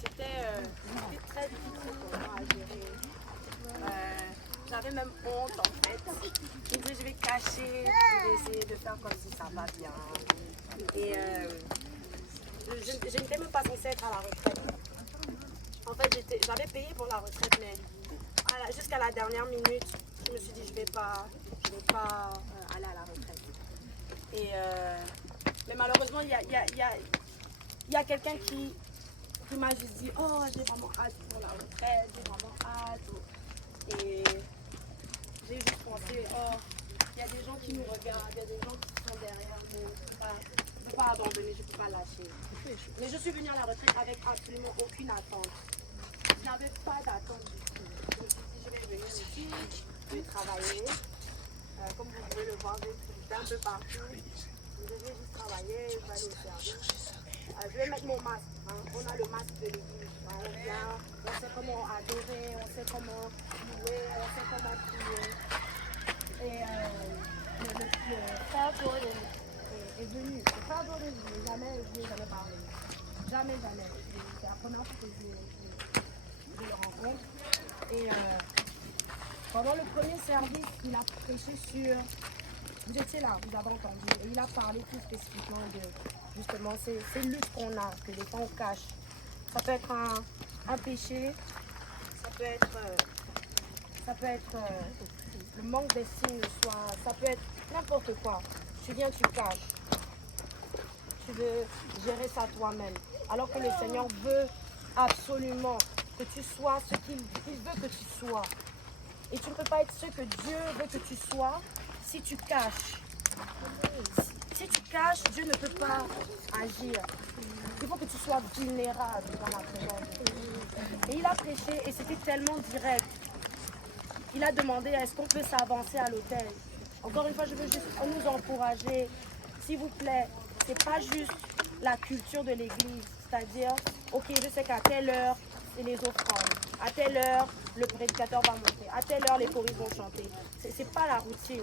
c'était très difficile pour moi à gérer. J'avais même honte en fait. Je me disais, je vais cacher, je vais essayer de faire comme si ça va bien. Et je n'étais même pas censée être à la retraite. En fait, j'avais payé pour la retraite, mais jusqu'à la dernière minute, je me suis dit, je vais pas aller à la retraite. Mais malheureusement, il y a quelqu'un qui m'a juste dit, oh, j'ai vraiment hâte pour la retraite, j'ai vraiment hâte. Et j'ai juste pensé, oh, il y a des gens qui nous regardent, il y a des gens qui sont derrière nous. Je ne peux pas abandonner, je ne peux pas lâcher. Mais je suis venue à la retraite avec absolument aucune attente. Je n'avais pas d'attente du tout. Je me suis dit, je vais venir ici, je vais travailler. Comme vous pouvez le voir, je vais un peu partout. Je vais juste travailler, je vais aller au service. Je vais mettre mon masque. Hein. On a le masque de l'église. Hein. On vient, on sait comment adorer, on sait comment louer, on sait comment prier. Et le frère Jordan est venu. Le frère Jordan, je n'ai jamais parlé. Jamais. C'est la première fois que je le rencontre. Et pendant le premier service, il a prêché sur... Vous étiez là, vous avez entendu. Et il a parlé plus spécifiquement de justement ces luttes qu'on a, que des fois on cache. Ça peut être un péché, ça peut être le manque d'estime de soi, ça peut être n'importe quoi. Tu viens, tu caches. Tu veux gérer ça toi-même. Alors que le Seigneur veut absolument que tu sois ce qu'il veut que tu sois. Et tu ne peux pas être ce que Dieu veut que tu sois si tu caches. Si tu caches, Dieu ne peut pas agir. Il faut que tu sois vulnérable dans la présence de Dieu. Et il a prêché et c'était tellement direct. Il a demandé est-ce qu'on peut s'avancer à l'autel. Encore une fois, je veux juste nous encourager. S'il vous plaît, ce n'est pas juste la culture de l'église. C'est-à-dire, ok, je sais qu'à telle heure, c'est les offrandes. À telle heure, le prédicateur va monter. À telle heure, les choristes vont chanter. C'est pas la routine.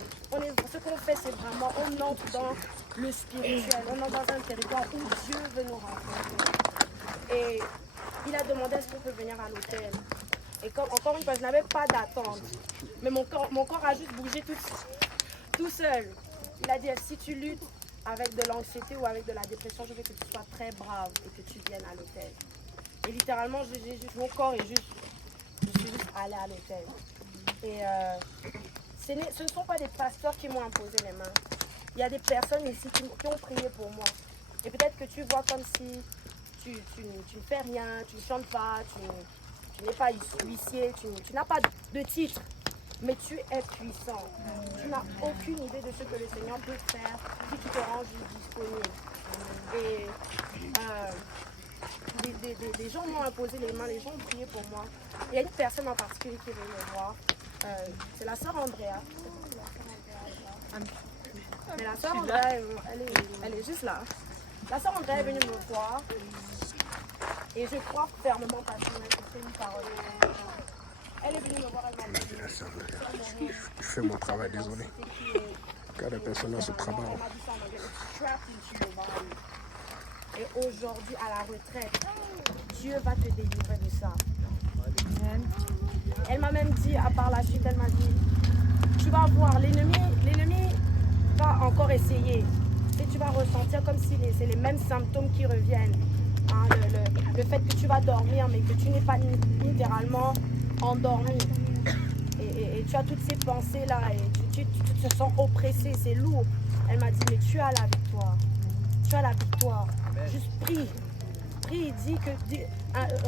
Ce qu'on fait, c'est vraiment, on entre dans le spirituel. On entre dans un territoire où Dieu veut nous rencontrer. Et il a demandé est-ce qu'on peut venir à l'hôtel. Et encore une fois, je n'avais pas d'attente. Mais mon corps a juste bougé tout seul. Il a dit, si tu luttes avec de l'anxiété ou avec de la dépression, je veux que tu sois très brave et que tu viennes à l'hôtel. Et littéralement, mon corps est juste, je suis juste allée à l'hôtel. Et ce ne sont pas des pasteurs qui m'ont imposé les mains. Il y a des personnes ici qui ont prié pour moi. Et peut-être que tu vois comme si tu ne fais rien, tu ne chantes pas, tu n'es pas huissier, tu n'as pas de titre. Mais tu es puissant. Tu n'as aucune idée de ce que le Seigneur peut faire si tu te rends juste disponible. Et des gens m'ont imposé les mains, les gens ont prié pour moi. Il y a une personne en particulier qui est venue me voir. C'est la sœur Andrea. Mais la sœur Andrea, elle est juste là. La sœur Andrea est venue me voir. Et je crois fermement parce qu'elle m'a fait une parole. Elle est venue me voir, elle m'a dit. Je fais mon travail, désolé. Car la personne a ce travail. Elle m'a dit ça en anglais. Et aujourd'hui, à la retraite, Dieu va te délivrer de ça. Elle m'a même dit, à part la suite, elle m'a dit, tu vas voir, l'ennemi va encore essayer. Et tu vas ressentir comme si c'est les mêmes symptômes qui reviennent. Hein, le fait que tu vas dormir, mais que tu n'es pas littéralement endormi. Et tu as toutes ces pensées-là, et tu te sens oppressé, c'est lourd. Elle m'a dit, mais tu as la victoire. Tu as la victoire. Amen. Juste prie,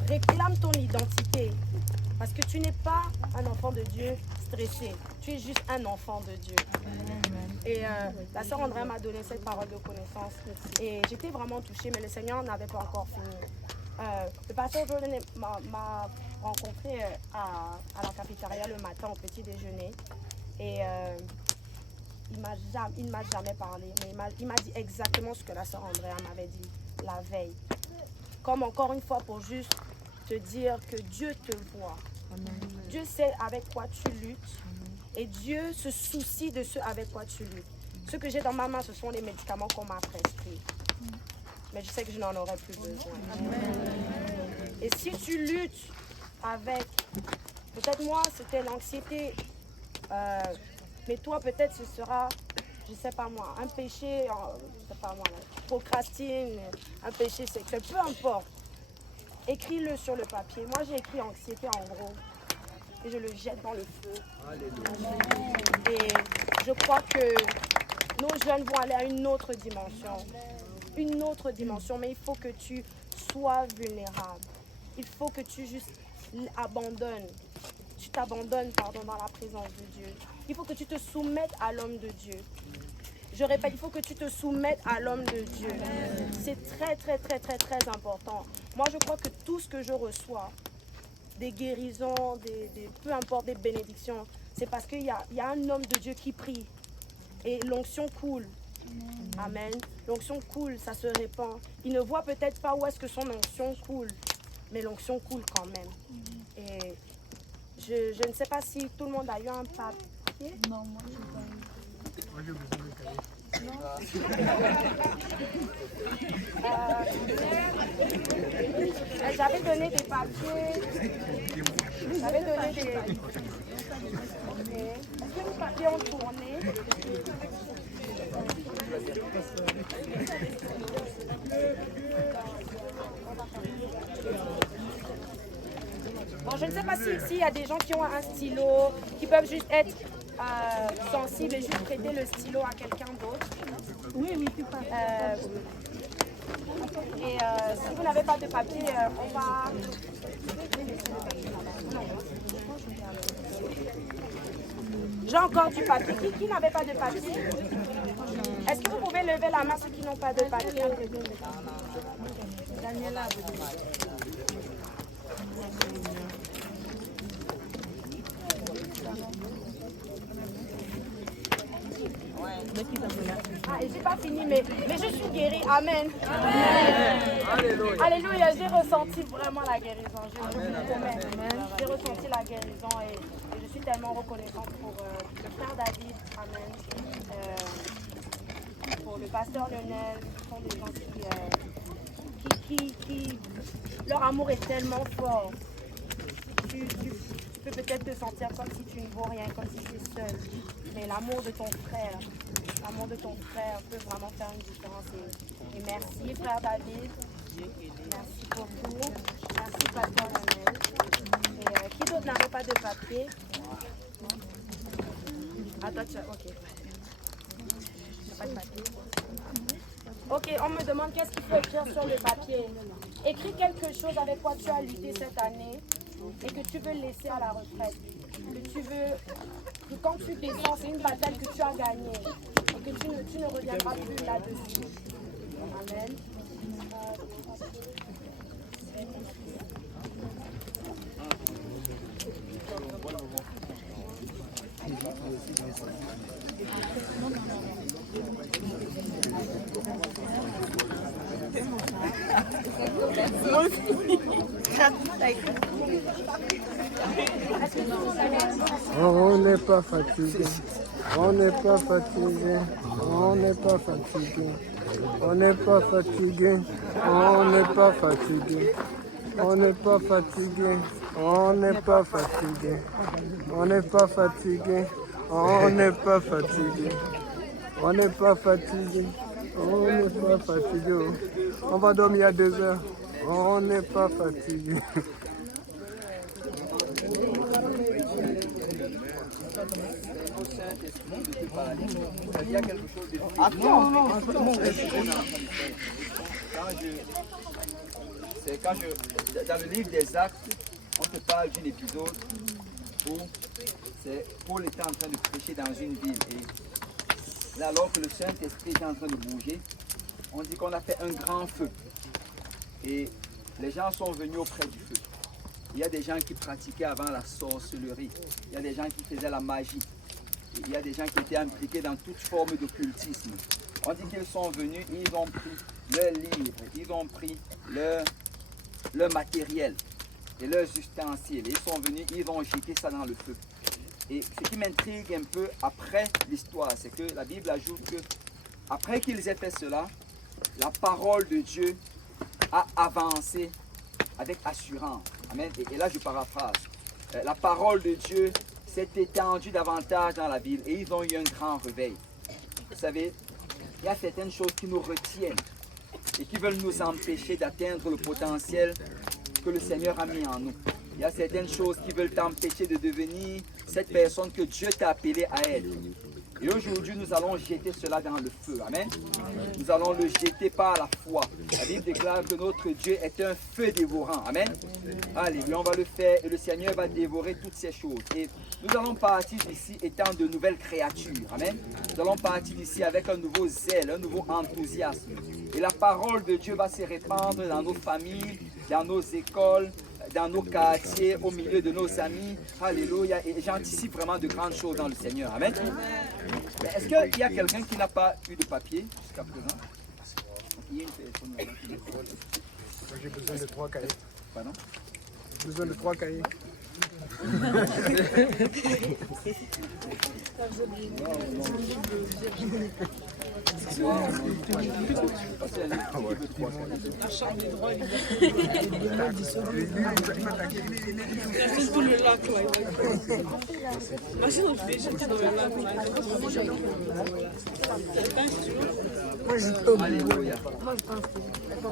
réclame ton identité. Parce que tu n'es pas un enfant de Dieu stressé. Tu es juste un enfant de Dieu. Amen. Et la sœur Andrea m'a donné cette parole de connaissance. Et j'étais vraiment touchée, mais le Seigneur n'avait pas encore fini. Le pasteur Jordan m'a rencontré à la cafétéria le matin au petit déjeuner. Et il ne m'a jamais parlé, mais il m'a dit exactement ce que la sœur Andrea m'avait dit la veille. Comme encore une fois pour juste te dire que Dieu te voit. Amen. Dieu sait avec quoi tu luttes. Amen. Et Dieu se soucie de ce avec quoi tu luttes. Ce que j'ai dans ma main, ce sont les médicaments qu'on m'a prescrits. Mais je sais que je n'en aurai plus besoin. Amen. Et si tu luttes avec, peut-être moi c'était l'anxiété, mais toi peut-être ce sera, je sais pas moi, un péché, je sais pas moi, procrastine, un péché sexuel, peu importe. Écris-le sur le papier. Moi j'ai écrit anxiété en gros et je le jette dans le feu. Et je crois que nos jeunes vont aller à une autre dimension. Une autre dimension, mais il faut que tu sois vulnérable. Il faut que tu juste abandonnes. Tu t'abandonnes, pardon, dans la présence de Dieu. Il faut que tu te soumettes à l'homme de Dieu. Je répète, il faut que tu te soumettes à l'homme de Dieu. C'est très, très, très, très, très important. Moi, je crois que tout ce que je reçois, des guérisons, peu importe, des bénédictions, c'est parce qu'il y a un homme de Dieu qui prie. Et l'onction coule. Amen. L'onction coule, ça se répand. Il ne voit peut-être pas où est-ce que son onction coule, mais l'onction coule quand même. Et je ne sais pas si tout le monde a eu un papier. Non, moi je n'ai pas eu. Moi, j'ai besoin de cahier. J'avais donné des papiers. J'avais donné des... Ok. Est-ce que les papiers ont tourné? Bon, je ne sais pas s'il y a des gens qui ont un stylo, qui peuvent juste être sensibles et juste prêter le stylo à quelqu'un d'autre. Oui, oui, tu passes. Et si vous n'avez pas de papier, on va... J'ai encore du papier. Qui n'avait pas de papier? Est-ce que vous pouvez lever la main ceux qui n'ont pas de papier? Daniela, ah, et j'ai pas fini, mais je suis guérie. Amen. Amen. Alléluia, j'ai ressenti vraiment la guérison. J'ai ressenti la guérison et je suis tellement reconnaissante pour le frère David. Amen. Pour le pasteur Lionel. Ce sont des gens qui leur amour est tellement fort. Tu peux peut-être te sentir comme si tu ne vaux rien, comme si tu es seul. Mais l'amour de ton frère peut vraiment faire une différence. Et merci, frère David. Merci beaucoup. Merci, pasteur Lionel. Et qui d'autre n'avait pas de papier? Ah, toi, tu as... Ok. Pas de papier. Ok, on me demande qu'est-ce qu'il faut écrire sur le papier. Écris quelque chose avec quoi tu as lutté cette année et que tu veux laisser à la retraite. Que tu veux, que quand tu descends, c'est une bataille que tu as gagnée et que tu ne reviendras plus là-dessus. Amen. On n'est pas fatigué. On n'est pas fatigué. On n'est pas fatigué. On n'est pas fatigué. On n'est pas fatigué. On n'est pas fatigué. On n'est pas fatigué. On n'est pas fatigué. On n'est pas fatigué. On n'est pas fatigué. On n'est pas fatigué. On va dormir à 2 heures. On n'est pas fatigué. Dans le livre des Actes, on te parle d'un épisode où Paul était en train de prêcher dans une ville. Et là, alors que le Saint-Esprit était en train de bouger, on dit qu'on a fait un grand feu. Et les gens sont venus auprès du feu. Il y a des gens qui pratiquaient avant la sorcellerie. Il y a des gens qui faisaient la magie. Il y a des gens qui étaient impliqués dans toute forme d'occultisme. On dit qu'ils sont venus, ils ont pris leurs livres, ils ont pris leur matériel et leurs ustensiles. Ils sont venus, ils ont jeté ça dans le feu. Et ce qui m'intrigue un peu après l'histoire, c'est que la Bible ajoute que après qu'ils aient fait cela, la parole de Dieu a avancé avec assurance. Amen. Et là, je paraphrase. La parole de Dieu s'est étendue davantage dans la ville et ils ont eu un grand réveil. Vous savez, il y a certaines choses qui nous retiennent et qui veulent nous empêcher d'atteindre le potentiel que le Seigneur a mis en nous. Il y a certaines choses qui veulent t'empêcher de devenir cette personne que Dieu t'a appelé à être. Et aujourd'hui, nous allons jeter cela dans le feu. Amen. Nous allons le jeter par la foi. La Bible déclare que notre Dieu est un feu dévorant. Amen. Alléluia, on va le faire et le Seigneur va dévorer toutes ces choses. Et nous allons partir d'ici étant de nouvelles créatures. Amen. Nous allons partir d'ici avec un nouveau zèle, un nouveau enthousiasme. Et la parole de Dieu va se répandre dans nos familles, dans nos écoles, dans nos quartiers, au milieu de nos amis. Alléluia. Et j'anticipe vraiment de grandes choses dans le Seigneur. Amen. Mais est-ce qu'il y a quelqu'un qui n'a pas eu de papier jusqu'à présent? Il y a une personne là. Moi, j'ai besoin de 3 cahiers. Pardon? J'ai besoin de 3 cahiers. Tout le lac là. Imagine on fait jeter dans le lac là. Alléluia.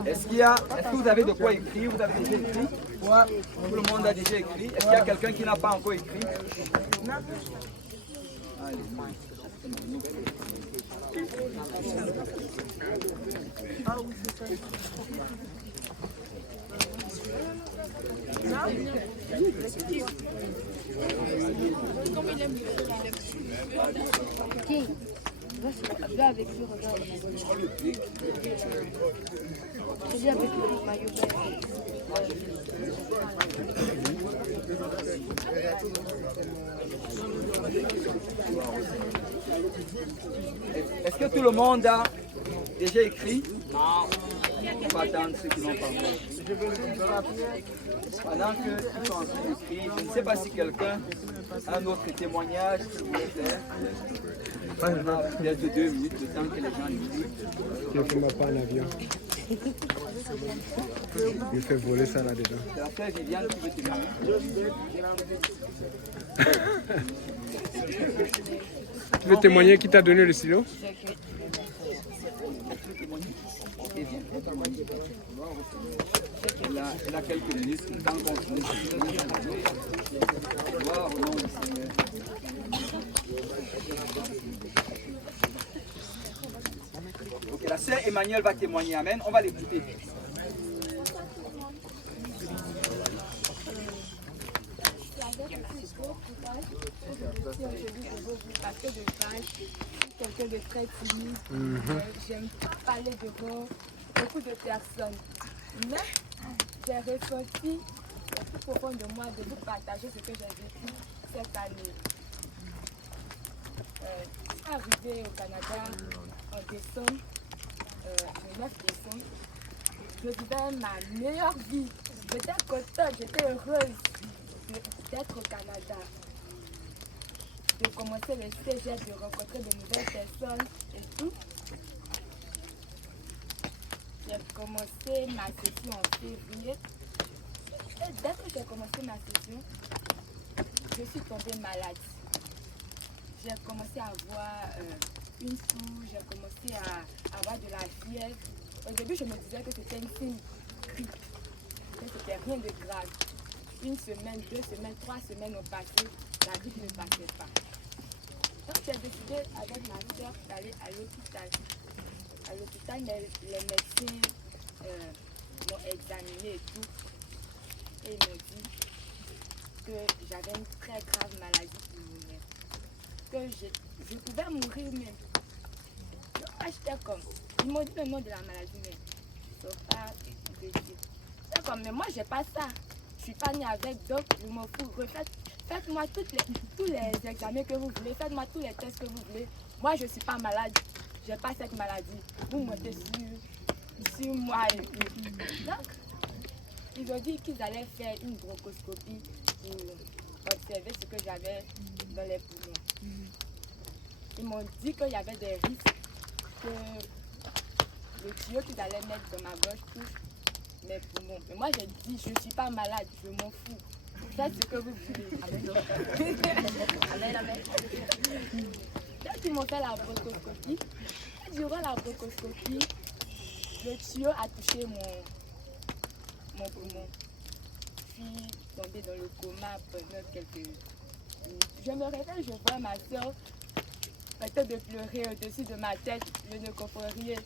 Est-ce que vous avez de quoi écrire? Vous avez déjà écrit? Tout le monde a déjà écrit. Est-ce qu'il y a quelqu'un qui n'a pas encore écrit? Là avec lui, regarde. J'ai avec le maillot Est-ce que tout le monde a déjà écrit? Non. On va attendre ceux qui n'ont pas encore. Pendant qu'ils sont en train d'écrire, je ne sais pas si quelqu'un a un autre témoignage qu'il voulait faire. On a peut-être 2 minutes, le temps que les gens lisent. Je ne fais pas en avion. Il fait voler ça là-dedans. C'est la frère Viviane qui veut témoigner. Tu veux témoigner qui t'a donné le stylo? Elle a quelques minutes, le temps qu'on finisse. Gloire au nom du Seigneur. Ok, la sœur Emmanuel va témoigner. Amen. On va l'écouter. Parce que je suis quelqu'un de très timide. J'aime pas parler devant beaucoup de personnes. Mais j'ai ressenti au plus profond de moi de vous partager ce que j'ai vécu cette année. Je suis arrivée au Canada en décembre, le 9 décembre. Je vivais ma meilleure vie. J'étais contente, j'étais heureuse d'être au Canada. De commencer le cégep, de rencontrer de nouvelles personnes et tout. J'ai commencé ma session en février. Et dès que j'ai commencé ma session, je suis tombée malade. J'ai commencé à avoir une toux, j'ai commencé à avoir de la fièvre. Au début, je me disais que c'était une fine grippe, que c'était rien de grave. 1 semaine, 2 semaines, 3 semaines ont passé, la grippe ne passait pas. Donc j'ai décidé avec ma soeur d'aller à l'hôpital. À l'hôpital, les médecins m'ont examiné et tout. Et ils m'ont dit que j'avais une très grave maladie pulmonaire. Que je pouvais mourir même. Moi j'étais comme, ils m'ont dit le nom de la maladie, mais ils ne sont pas de dire. C'est comme, mais moi j'ai pas ça. Je suis pas née avec, donc je m'en fous. Faites-moi tous les examens que vous voulez, faites-moi tous les tests que vous voulez. Moi, je ne suis pas malade, je n'ai pas cette maladie. Vous montez sur moi et puis. Donc, ils ont dit qu'ils allaient faire une bronchoscopie pour observer ce que j'avais dans les poumons. Ils m'ont dit qu'il y avait des risques que le tuyau qu'ils allaient mettre dans ma bouche touche mes poumons. Mais moi, j'ai dit, je ne suis pas malade, je m'en fous. Faites ce que vous voulez. Amen, amen. Quand ils m'ont fait la bronchoscopie, durant la bronchoscopie, le tuyau a touché mon poumon. Je suis tombée dans le coma pendant quelques minutes. Je me réveille, je vois ma soeur peut-être de pleurer au-dessus de ma tête. Je ne comprends rien.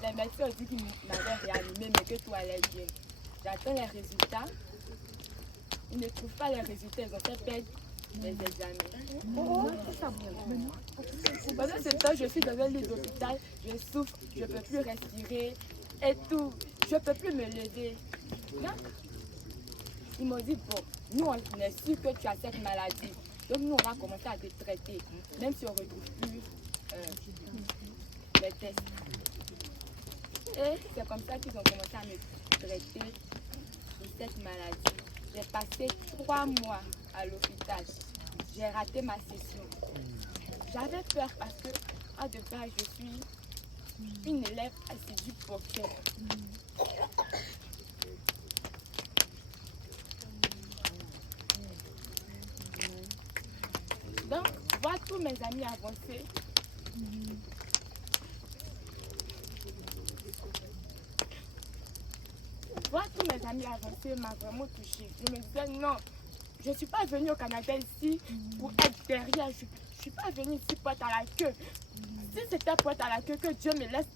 Les médecins ont dit qu'ils m'avaient réanimé, mais que tout allait bien. J'attends les résultats. Ils ne trouvent pas les résultats, ils ont fait perdre les examens. Pendant ce temps, je suis dans un lit d'hôpital, je souffre, je ne peux plus respirer et tout. Je ne peux plus me lever. Donc, ils m'ont dit, bon, nous on est sûr que tu as cette maladie. Donc nous on va commencer à te traiter, même si on ne retrouve plus les tests. Et c'est comme ça qu'ils ont commencé à me traiter de cette maladie. J'ai passé 3 mois à l'hôpital. J'ai raté ma session. J'avais peur parce que, à de base, je suis une élève assidue pour cœur. Donc, voir tous mes amis avancer, m'a vraiment touchée. Je me disais, non, je ne suis pas venue au Canada ici pour être derrière. Je ne suis pas venue ici pour être à la queue. Si c'était pour être à la queue, que Dieu me laisse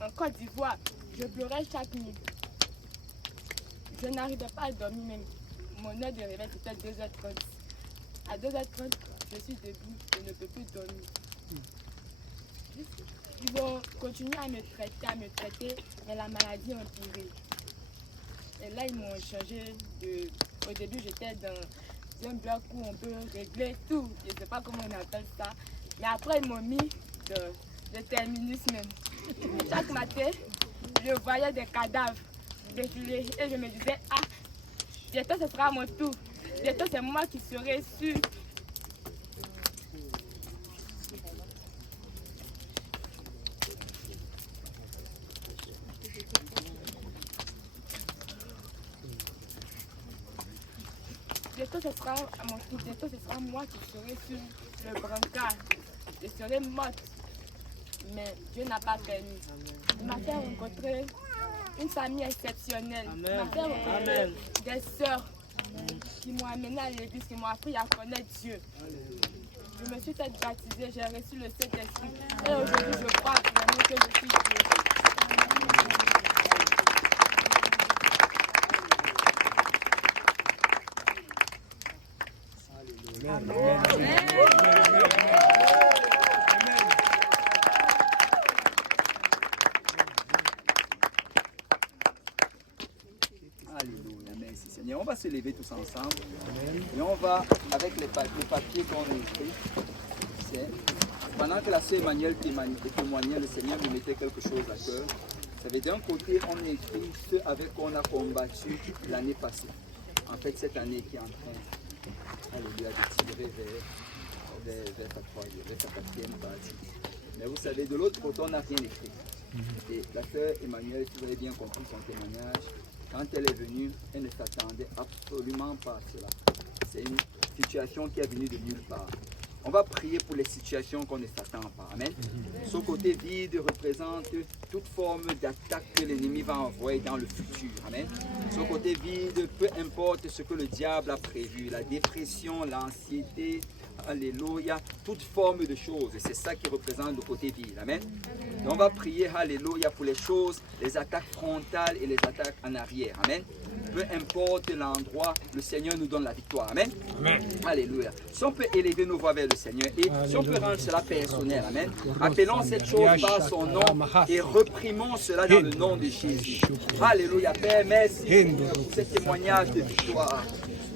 en Côte d'Ivoire, je pleurais chaque nuit. Je n'arrivais pas à dormir même. Mon heure de réveil, c'était 2h30. À 2h30, je suis debout, je ne peux plus dormir. Ils ont continué à me traiter, mais la maladie a empiré. Et là, ils m'ont changé de... Au début, j'étais dans un bloc où on peut régler tout. Je ne sais pas comment on appelle ça. Mais après, ils m'ont mis de terminus même. Chaque matin, je voyais des cadavres défiler. Et je me disais, ah, bientôt ce sera mon tour. Bientôt, c'est moi qui serai sûr. Bientôt ce sera à mon tour, bientôt ce sera moi qui serai sur le brancard. Je serai morte. Mais Dieu n'a pas permis. Il m'a fait rencontrer une famille exceptionnelle. Il m'a fait rencontrer des sœurs qui m'ont amené à l'église, qui m'ont appris à connaître Dieu. Je me suis fait baptiser, j'ai reçu le Saint-Esprit. Et aujourd'hui, je crois vraiment que je suis Dieu. Alléluia, merci Seigneur. On va se lever tous ensemble. Et on va, avec les papiers qu'on a écrits, c'est pendant que la sœur Emmanuel témoignait, le Seigneur nous mettait quelque chose à cœur. Ça veut dire d'un côté, on écrit ce avec quoi on a combattu l'année passée. En fait, cette année qui est en train, alléluia, de tirer vers sa quatrième partie. Mais vous savez, de l'autre côté, on n'a rien écrit. Et la sœur Emmanuel, si vous avez bien compris son témoignage, quand elle est venue, elle ne s'attendait absolument pas à cela. C'est une situation qui est venue de nulle part. On va prier pour les situations qu'on ne s'attend pas. Amen. Ce côté vide représente toute forme d'attaque que l'ennemi va envoyer dans le futur. Amen. Ce côté vide, peu importe ce que le diable a prévu, la dépression, l'anxiété, alléluia, toute forme de choses. C'est ça qui représente le côté vide. Amen. Donc on va prier, alléluia, pour les choses, les attaques frontales et les attaques en arrière. Amen. Peu importe l'endroit, le Seigneur nous donne la victoire. Amen. Amen. Alléluia. Si on peut élever nos voix vers le Seigneur et si on peut rendre cela personnel. Amen. Appelons cette chose par son nom et reprimons cela dans le nom de Jésus. Alléluia. Père, merci pour ce témoignage de victoire.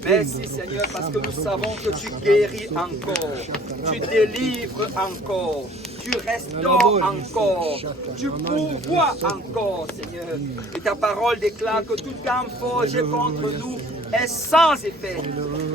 Merci Seigneur parce que nous savons que tu guéris encore, tu délivres encore, tu restaures encore, tu pourvois encore Seigneur. Et ta parole déclare que toute arme forgée contre nous est sans effet.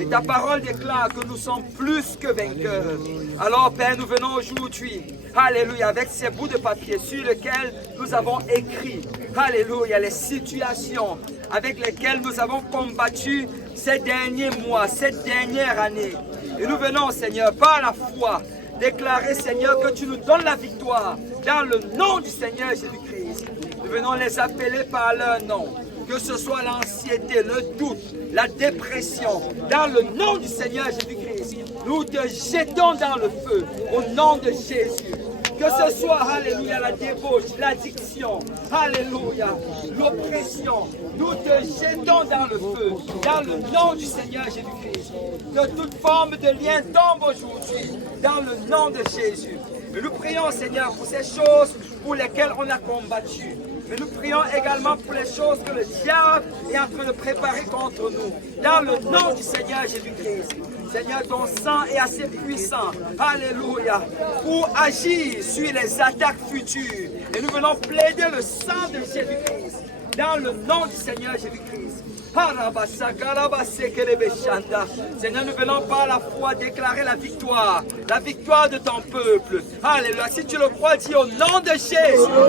Et ta parole déclare que nous sommes plus que vainqueurs. Alors Père, nous venons aujourd'hui Alléluia, avec ces bouts de papier sur lesquels nous avons écrit, alléluia, les situations avec lesquelles nous avons combattu ces derniers mois, cette dernière année. Et nous venons, Seigneur, par la foi, déclarer, Seigneur, que tu nous donnes la victoire dans le nom du Seigneur Jésus-Christ. Nous venons les appeler par leur nom. Que ce soit l'anxiété, le doute, la dépression, dans le nom du Seigneur Jésus-Christ, nous te jetons dans le feu au nom de Jésus. Que ce soit, alléluia, la débauche, l'addiction, alléluia, l'oppression, nous te jetons dans le feu, dans le nom du Seigneur Jésus-Christ. Que toute forme de lien tombe aujourd'hui, dans le nom de Jésus. Et nous prions, Seigneur, pour ces choses pour lesquelles on a combattu. Mais nous prions également pour les choses que le diable est en train de préparer contre nous. Dans le nom du Seigneur Jésus-Christ. Seigneur, ton sang est assez puissant. Alléluia. Pour agir sur les attaques futures. Et nous venons plaider le sang de Jésus-Christ. Dans le nom du Seigneur Jésus-Christ. Seigneur, nous venons par la foi déclarer la victoire de ton peuple. Alléluia. Si tu le crois, dis au nom de Jésus. Au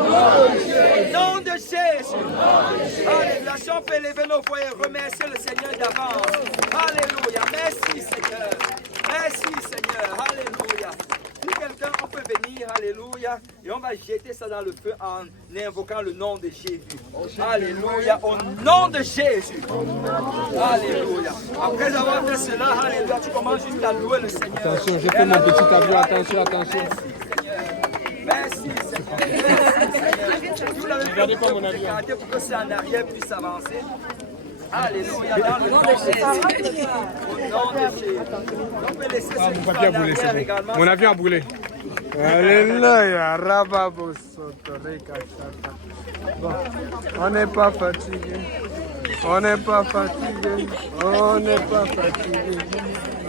nom de Jésus. Alléluia. Si on peut lever nos voix et remercier le Seigneur d'avance. Alléluia. Merci Seigneur. Merci Seigneur. Alléluia. Si quelqu'un, on peut venir, alléluia, et on va jeter ça dans le feu en invoquant le nom de Jésus. Alléluia, au nom de Jésus. Alléluia. Après avoir fait cela, alléluia, tu commences juste à louer le Seigneur. Attention, j'ai fait mon petit avion, attention, attention. Merci Seigneur. Merci Seigneur. Vous l'avez fait pour que c'est en arrière puisse avancer. Alléluia, dans le nom de Jésus. Au nom de Jésus. On peut laisser ce qui est en arrière également. Mon avion a brûlé. Alléluia. Bon, on n'est pas fatigué. On n'est pas fatigué. On n'est pas fatigué.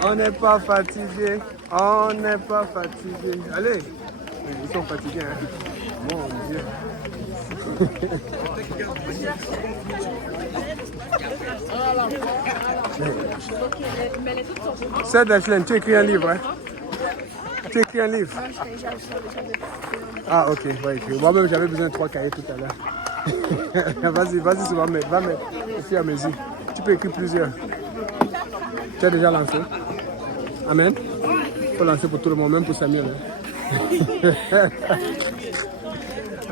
On n'est pas fatigué. On n'est pas fatigué. Allez. Ils sont fatigués, hein. Mon Dieu. C'est Dashlem, tu écris un livre, hein? Tu écris un livre? Ah, ok, va écrire. Moi-même, j'avais besoin de 3 cahiers tout à l'heure. Vas-y, va mettre au fur et à mesure. Tu peux écrire plusieurs. Tu as déjà lancé? Amen. Il faut lancer pour tout le monde, même pour Samuel. Hein?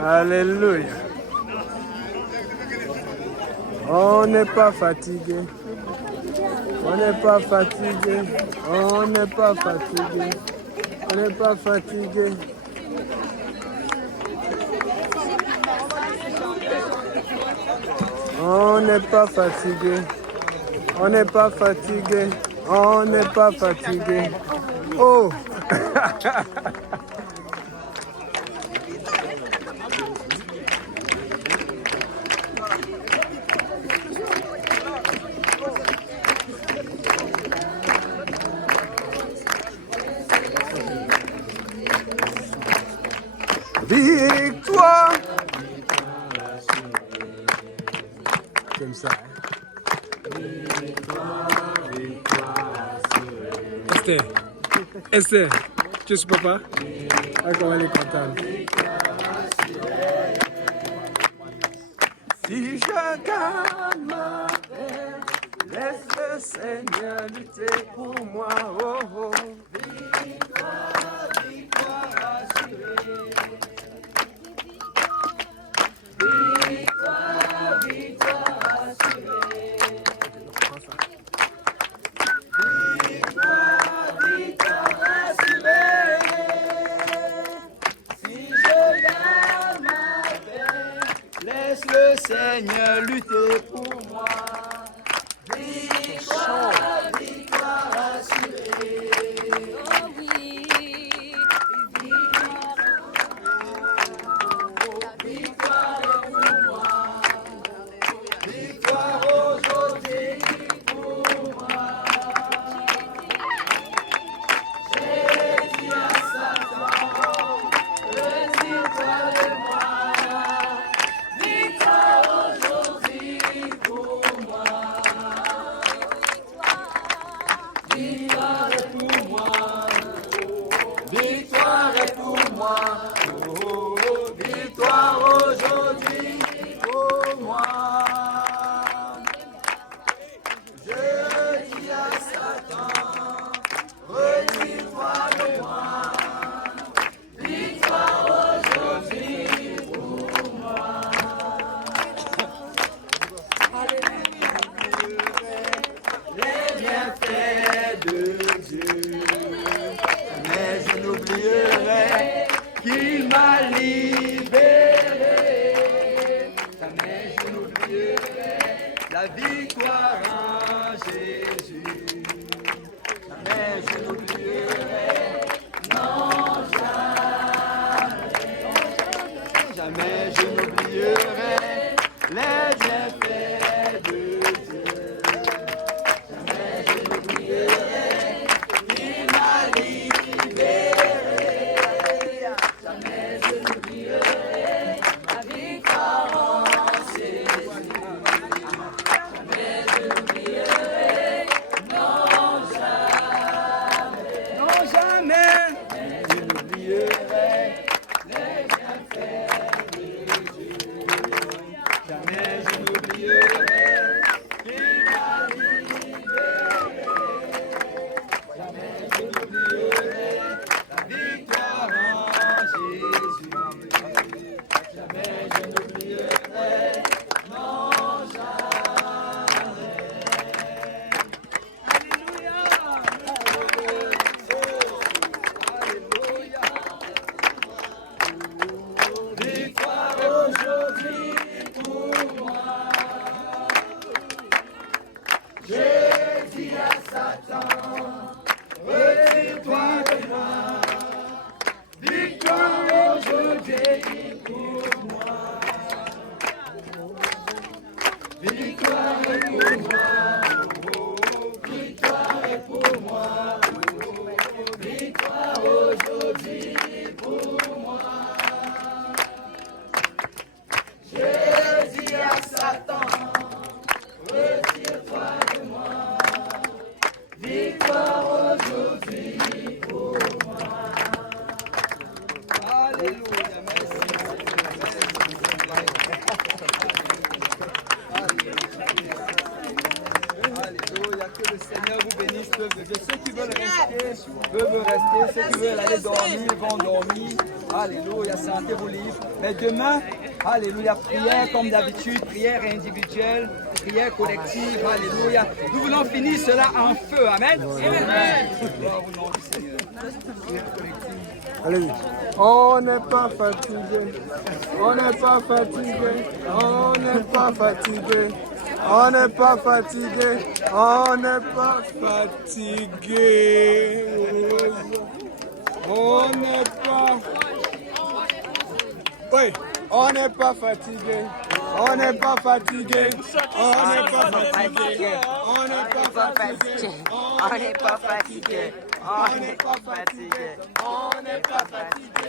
Alléluia. On n'est pas fatigué. On n'est pas fatigué. On n'est pas fatigué. On n'est pas fatigué. On n'est pas fatigué. On n'est pas fatigué. On n'est pas fatigué. Oh! Victoire. Comme ça. Esther, tu es papa? Ah, comment elle est contente. Si je gagne ma paix, laisse le Seigneur lutter pour moi. Oh, oh. Victoire, victoire assurée. Victoire, victoire assurée. Victoire, victoire assurée. Si je garde ma paix, laisse le Seigneur lutter pour moi. Victoire, victoire assurée. Oh oui. Victoire libéré. Jamais je n'oublierai la victoire en Jésus. Jamais je n'oublierai, non jamais. Jamais je n'oublierai les bienfaits de Dieu. Jamais je n'oublierai, il m'a libéré. Jamais je n'oublierai la victoire en Jésus. Jamais je n'oublierai, non jamais. Non jamais. Je n'oublierai les bienfaits de Dieu. Jamais je n'oublierai qu'il m'a libéré. Jamais je n'oublierai la victoire en Jésus. Jamais je n'oublierai, non jamais. Alléluia. Alléluia. Victoire aujourd'hui pour moi. J'ai dit à Satan, retire-toi de moi. Victoire aujourd'hui pour moi. Victoire est pour moi. Victoire est pour moi. Victoire aujourd'hui pour moi. J'ai dit à Satan, retire-toi de moi. Victoire aujourd'hui pour moi. Alléluia, merci. Alléluia, que le Seigneur vous bénisse, peuple de Dieu. Ceux qui veulent rester, peuvent rester. Ceux qui veulent aller dormir, vont dormir. Alléluia, sentez-vous libre. Mais demain, alléluia, prière comme d'habitude, prière individuelle, prière collective, alléluia. Nous voulons finir cela en feu, amen. Amen. Gloire au nom du Seigneur. Allez-y. On n'est pas fatigué. On n'est pas fatigué. On n'est pas fatigué. On n'est pas fatigué. On n'est pas fatigué. On n'est pas. Oui. On n'est pas fatigué. On n'est pas fatigué. On n'est pas fatigué. On n'est pas fatigué. On n'est pas fatigué. On n'est pas fatigué. On n'est pas fatigué. On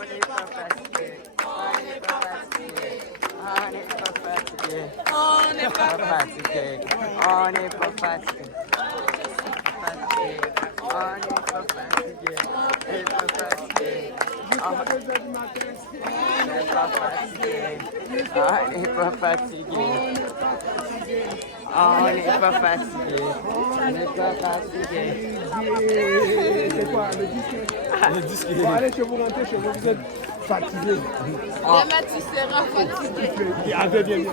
n'est pas fatigué. On n'est pas fatigué. On n'est pas fatigué. On n'est pas fatigué. On n'est pas fatigué. On n'est pas fatigué. On n'est pas fatigué. On n'est pas fatigué. On n'est pas fatigué. On n'est pas fatigué. C'est quoi le disque? Le disque. Bon, allez chez vous, rentrez chez vous, vous êtes fatigué. Demain, tu seras fatigué. Ah, bien, bien, bien.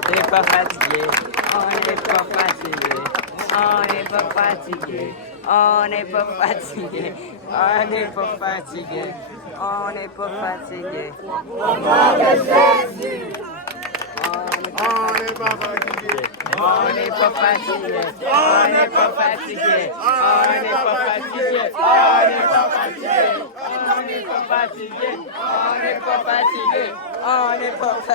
On n'est pas fatigué, on n'est pas fatigué, on n'est pas fatigué, on n'est pas fatigué, on n'est pas fatigué, on n'est pas fatigué. On n'est pas fatigué. On n'est pas fatigué, on n'est pas fatigué, on n'est pas fatigué, on n'est pas fatigué, on n'est pas fatigué, on n'est pas fatigué, on n'est pas fatigué, on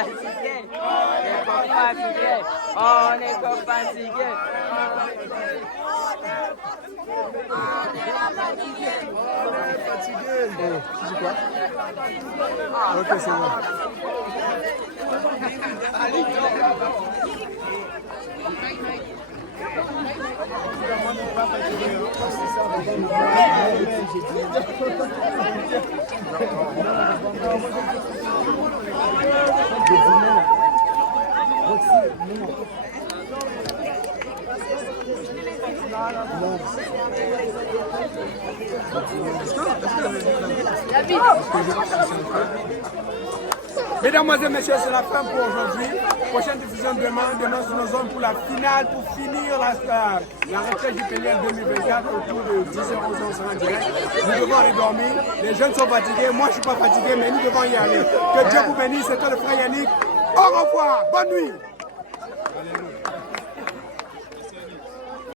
n'est pas fatigué, Oh, c'est quoi? Ok, c'est bon. Mesdames, Messieurs, c'est la fin pour aujourd'hui. Prochaine diffusion demain. Demain, c'est nos hommes pour la finale, pour finir la retraite du PNL 2024 autour de 10h, 11h, on sera en direct. Nous devons aller dormir. Les jeunes sont fatigués. Moi, je ne suis pas fatigué, mais nous devons y aller. Que Dieu vous bénisse. C'était le frère Yannick. Au revoir. Bonne nuit.